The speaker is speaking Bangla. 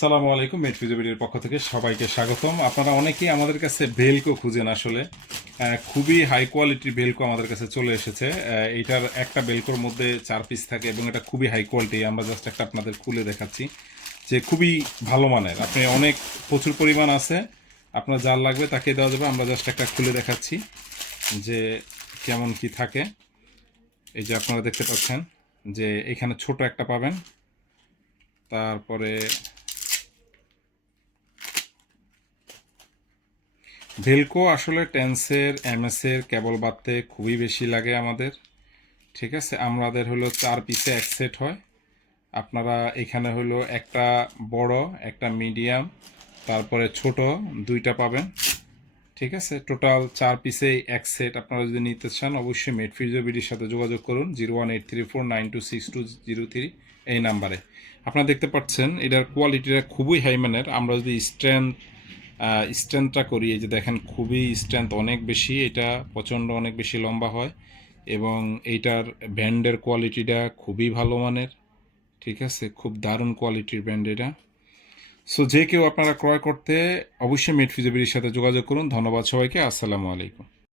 সালামু আলাইকুম। মেট ফিজিবিলিটির পক্ষ থেকে সবাইকে স্বাগতম। আপনারা অনেকেই আমাদের কাছে ভেলকো খুঁজেন আসলে। খুবই হাই কোয়ালিটির ভেলকো আমাদের কাছে চলে এসেছে। এইটার একটা ভেলকোর মধ্যে 4 পিস থাকে এবং এটা খুবই হাই কোয়ালিটি। আমরা জাস্ট একটা আপনাদের খুলে দেখাচ্ছি যে খুবই ভালো মানের। আপনি অনেক প্রচুর পরিমাণ আছে, আপনার যার লাগবে তাকে দেওয়া যাবে। আমরা জাস্ট একটা খুলে দেখাচ্ছি যে কেমন কি থাকে। এই যে আপনারা দেখতে পাচ্ছেন যে এখানে ছোট একটা পাবেন, তারপরে ভেলকো আসলে টেন্সের এমএসের কেবল বাদতে খুবই বেশি লাগে আমাদের। ঠিক আছে, আমাদের হলো 4 পিসে এক সেট হয়। আপনারা এখানে হলো একটা বড়, একটা মিডিয়াম, তারপরে ছোট দুইটা পাবেন। ঠিক আছে, টোটাল 4 পিসেই এক সেট। আপনারা যদি নিতে চান অবশ্যই মেড ফিজিওবিডির সাথে যোগাযোগ করুন 01834926203 এই নাম্বারে। আপনারা দেখতে পাচ্ছেন এটার কোয়ালিটিটা খুবই হাই মানের। আমরা যদি স্ট্রেংথটা করি, এই যে দেখেন খুবই স্ট্রেংথ অনেক বেশি, এটা প্রচণ্ড অনেক বেশি লম্বা হয় এবং এইটার ব্যান্ডের কোয়ালিটিটা খুবই ভালো মানের। ঠিক আছে, খুব দারুণ কোয়ালিটির ব্যান্ড এটা। সো যে কেউ আপনারা ক্রয় করতে অবশ্যই মেড ফিজিবিলিটির সাথে যোগাযোগ করুন। ধন্যবাদ সবাইকে। আসসালামু আলাইকুম।